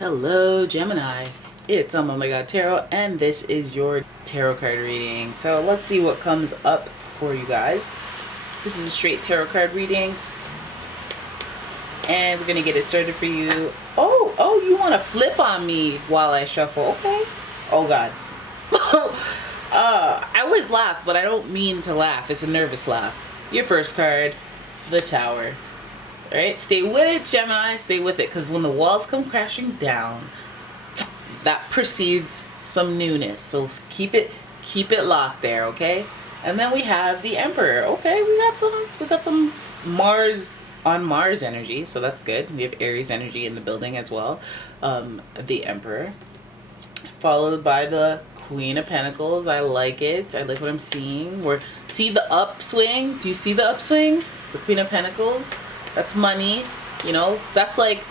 Hello, Gemini. It's umomgtarot, and this is your tarot card reading. So let's see what comes up for you guys. This is a straight tarot card reading, and we're gonna get it started for you. Oh, you want to flip on me while I shuffle? Okay. Oh God. I always laugh, but I don't mean to laugh. It's a nervous laugh. Your first card, the Tower. All right, stay with it, Gemini. Stay with it, because when the walls come crashing down, that precedes some newness. So keep it locked there, okay? And then we have the Emperor. Okay, we got some Mars on Mars energy, so that's good. We have Aries energy in the building as well. The Emperor, followed by the Queen of Pentacles. I like it. I like what I'm seeing. See the upswing? Do you see the upswing? The Queen of Pentacles. That's money. You know, that's like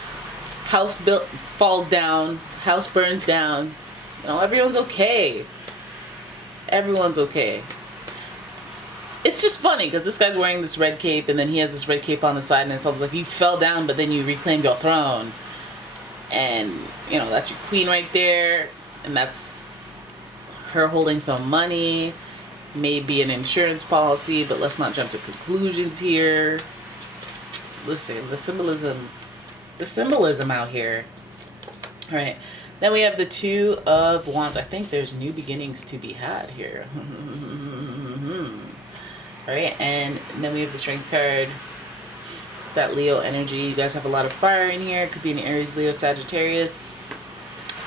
house built falls down, house burns down. You know, everyone's okay. Everyone's okay. It's just funny because this guy's wearing this red cape, and then he has this red cape on the side, and it's almost like you fell down, but then you reclaimed your throne. And you know, that's your queen right there, and that's her holding some money, maybe an insurance policy, but let's not jump to conclusions here. Listen, the symbolism out here. All right, then we have the Two of Wands. I think there's new beginnings to be had here. All right, and then we have the Strength card. That Leo energy. You guys have a lot of fire in here. It could be an Aries, Leo, Sagittarius.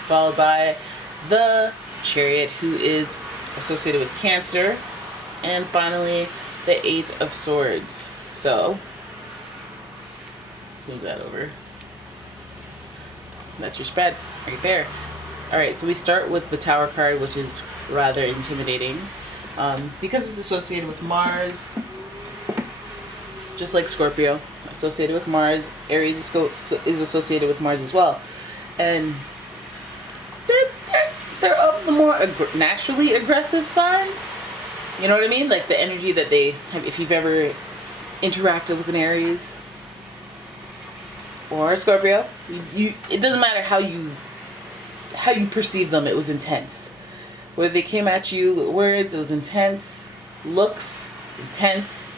Followed by the Chariot, who is associated with Cancer. And finally, the Eight of Swords. So let's move that over. That's your spread right there. All right, so we start with the Tower card, which is rather intimidating because it's associated with Mars, just like Scorpio, associated with Mars. Aries is associated with Mars as well, and they're of the more naturally aggressive signs. You know what I mean? Like the energy that they have. If you've ever interacted with an Aries or a Scorpio, it doesn't matter how you perceive them. It was intense. Whether they came at you with words, it was intense. Looks, intense.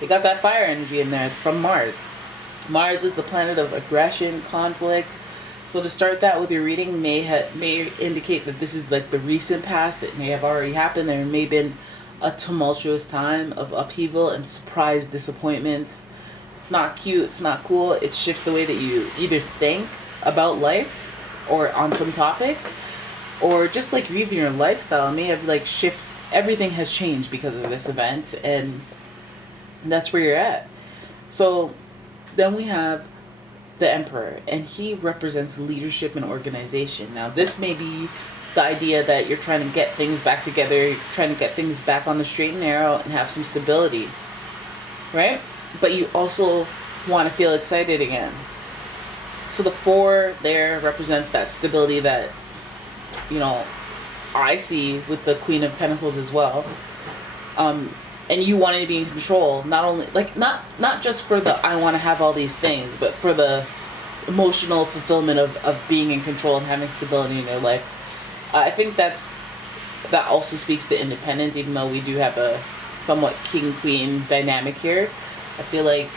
They got that fire energy in there from Mars. Mars is the planet of aggression, conflict. So to start that with your reading may indicate that this is like the recent past. It may have already happened. There may have been a tumultuous time of upheaval and surprise disappointments. It's not cute. It's not cool. It shifts the way that you either think about life or on some topics, or just like even your lifestyle. It may have like everything has changed because of this event, and that's where you're at. So then we have the Emperor, and he represents leadership and organization. Now this may be the idea that you're trying to get things back together, you're trying to get things back on the straight and narrow and have some stability, right? But you also want to feel excited again. So the 4 there represents that stability that, you know, I see with the Queen of Pentacles as well. And you wanting to be in control, not only like not just for the I want to have all these things, but for the emotional fulfillment of being in control and having stability in your life. I think that also speaks to independence, even though we do have a somewhat king-queen dynamic here. I feel like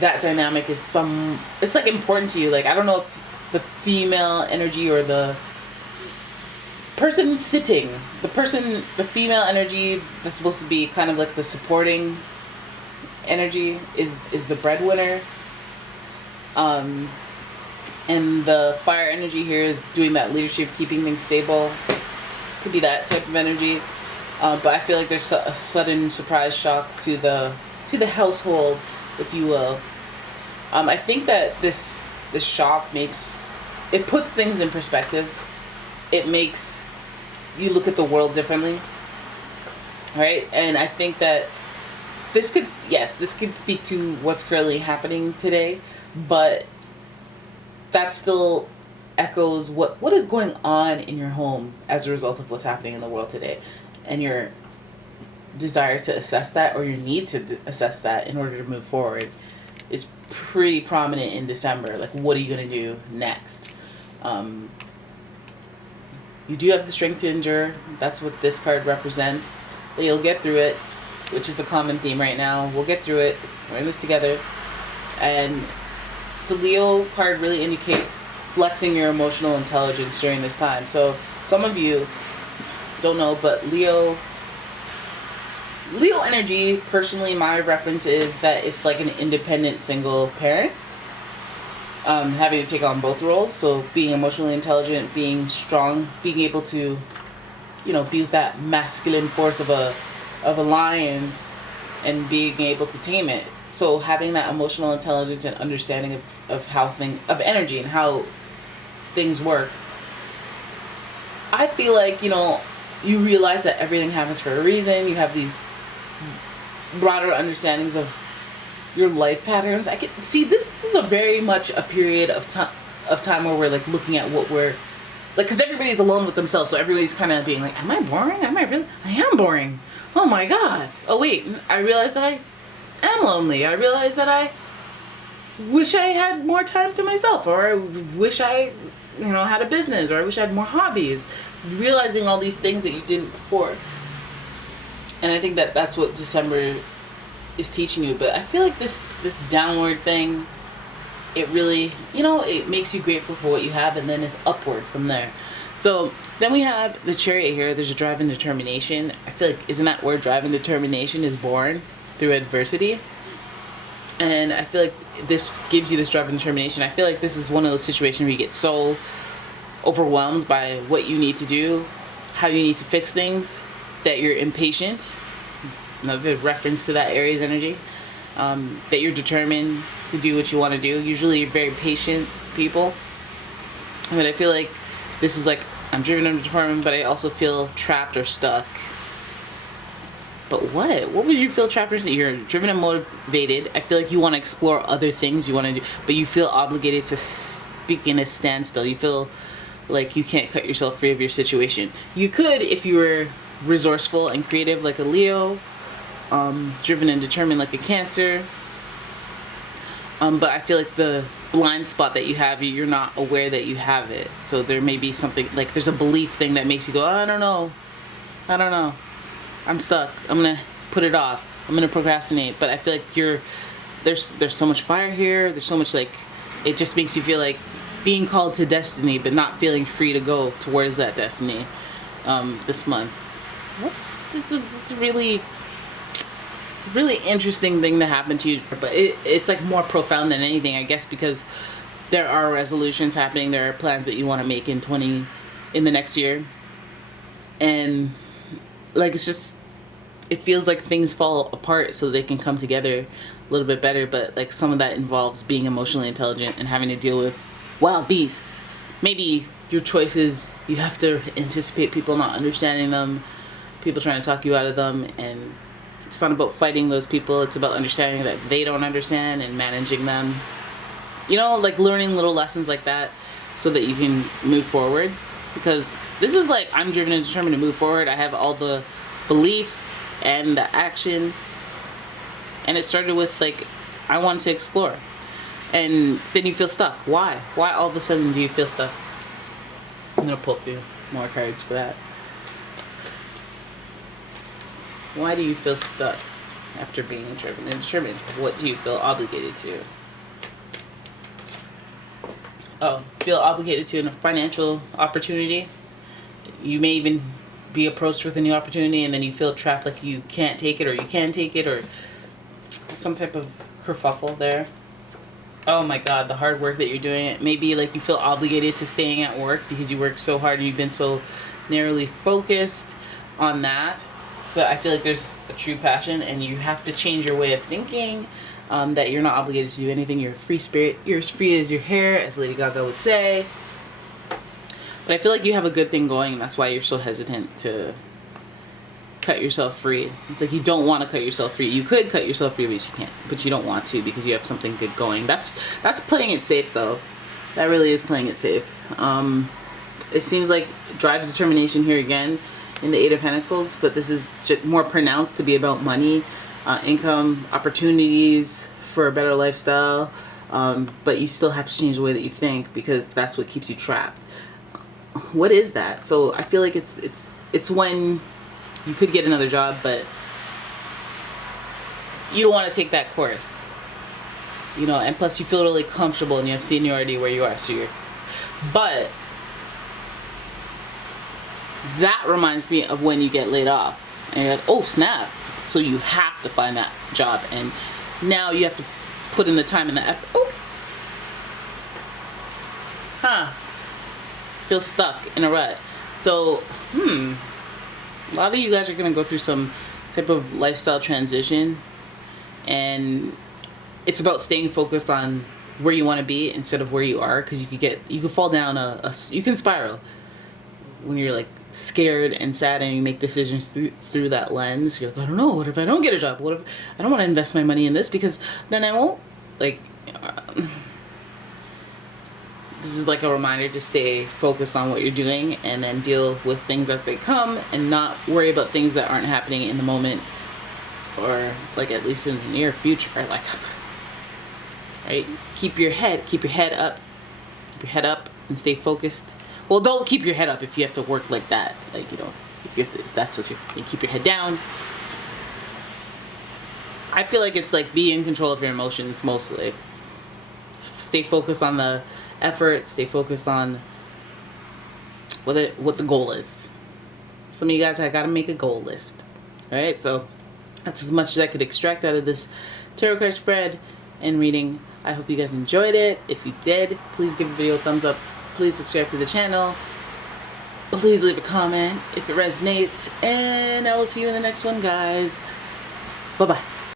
that dynamic is it's like important to you. Like, I don't know if the female energy or the female energy that's supposed to be kind of like the supporting energy is the breadwinner. And the fire energy here is doing that leadership, keeping things stable. Could be that type of energy. But I feel like there's a sudden surprise shock to the household, if you will. I think that this shock puts things in perspective. It makes you look at the world differently, right? And I think that this could speak to what's currently happening today, but that still echoes what is going on in your home as a result of what's happening in the world today, and your desire to assess that, or your need to assess that in order to move forward, is pretty prominent in December. Like, what are you going to do next? You do have the strength to endure. That's what this card represents. But you'll get through it, which is a common theme right now. We'll get through it. We're in this together. And the Leo card really indicates flexing your emotional intelligence during this time. So some of you don't know, but Leo energy, personally, my reference is that it's like an independent single parent, having to take on both roles. So being emotionally intelligent, being strong, being able to, be that masculine force of a lion, and being able to tame it. So having that emotional intelligence and understanding of of energy and how things work. I feel like, you realize that everything happens for a reason. You have these broader understandings of your life patterns. I can see this is a very much a period of time where we're like looking at what we're like, because everybody's alone with themselves, so everybody's kind of being like, am I boring? I am boring. Oh my god. Oh wait, I realized that I am lonely. I realized that I wish I had more time to myself, or I wish I had a business, or I wish I had more hobbies. Realizing all these things that you didn't before. And I think that that's what December is teaching you. But I feel like this downward thing, it really, it makes you grateful for what you have, and then it's upward from there. So then we have the Chariot here. There's a drive and determination. I feel like, isn't that where drive and determination is born? Through adversity. And I feel like this gives you this drive and determination. I feel like this is one of those situations where you get so overwhelmed by what you need to do, how you need to fix things, that you're impatient. Another reference to that Aries energy. That you're determined to do what you want to do. Usually you're very patient people. But I feel like this is like, I'm driven and determined, but I also feel trapped or stuck. But what? What would you feel trapped or stuck? You're driven and motivated. I feel like you want to explore other things you want to do, but you feel obligated to speak in a standstill. You feel like you can't cut yourself free of your situation. You could if you were resourceful and creative like a Leo, driven and determined like a Cancer. But I feel like the blind spot that you have, you're not aware that you have it. So there may be something, like there's a belief thing that makes you go, I don't know. I'm stuck. I'm going to put it off. I'm going to procrastinate. But I feel like there's so much fire here. There's so much, like, it just makes you feel like being called to destiny, but not feeling free to go towards that destiny this month. It's a really interesting thing to happen to you, but it's like more profound than anything, I guess, because there are resolutions happening. There are plans that you want to make in the next year, and like it feels like things fall apart so they can come together a little bit better. But like some of that involves being emotionally intelligent and having to deal with wild beasts. Maybe your choices, you have to anticipate people not understanding them, people trying to talk you out of them, and it's not about fighting those people. It's about understanding that they don't understand and managing them. Like learning little lessons like that so that you can move forward. Because this is like, I'm driven and determined to move forward. I have all the belief and the action. And it started with like, I wanted to explore. And then you feel stuck. Why? Why all of a sudden do you feel stuck? I'm going to pull a few more cards for that. Why do you feel stuck after being driven and determined? What do you feel obligated to? Oh, feel obligated to a financial opportunity. You may even be approached with a new opportunity and then you feel trapped, like you can't take it, or you can take it, or some type of kerfuffle there. Oh my god, the hard work that you're doing. It may be like you feel obligated to staying at work because you work so hard and you've been so narrowly focused on that. But I feel like there's a true passion and you have to change your way of thinking, that you're not obligated to do anything. You're a free spirit. You're as free as your hair, as Lady Gaga would say. But I feel like you have a good thing going, and that's why you're so hesitant to cut yourself free. It's like you don't want to cut yourself free. You could cut yourself free, but you can't. But you don't want to because you have something good going. That's playing it safe, though. That really is playing it safe. It seems like drive and determination here again in the Eight of Pentacles, but this is more pronounced to be about money, income, opportunities for a better lifestyle, but you still have to change the way that you think, because that's what keeps you trapped. What is that? So I feel like it's when you could get another job, but you don't want to take that course, you know, and plus you feel really comfortable and you have seniority where you are, but that reminds me of when you get laid off and you're like, oh snap, so you have to find that job, and now you have to put in the time and the effort. Feel stuck in a rut. So a lot of you guys are going to go through some type of lifestyle transition, and it's about staying focused on where you want to be instead of where you are, because you could fall down you can spiral when you're like scared and sad and you make decisions through that lens. You're like, I don't know, what if I don't get a job? What if I don't want to invest my money in this, because then I won't, like, this is like a reminder to stay focused on what you're doing and then deal with things as they come, and not worry about things that aren't happening in the moment, or like at least in the near future. Like, right? Keep your head up and stay focused. Well, don't keep your head up if you have to work like that. Like, you know, if you have to, that's what you keep your head down. I feel like it's like be in control of your emotions mostly. Stay focused on the effort, stay focused on what the goal is. Some of you guys, I gotta make a goal list. Alright, so that's as much as I could extract out of this tarot card spread and reading. I hope you guys enjoyed it. If you did, please give the video a thumbs up. Please subscribe to the channel. Please leave a comment if it resonates. And I will see you in the next one, guys. Bye-bye.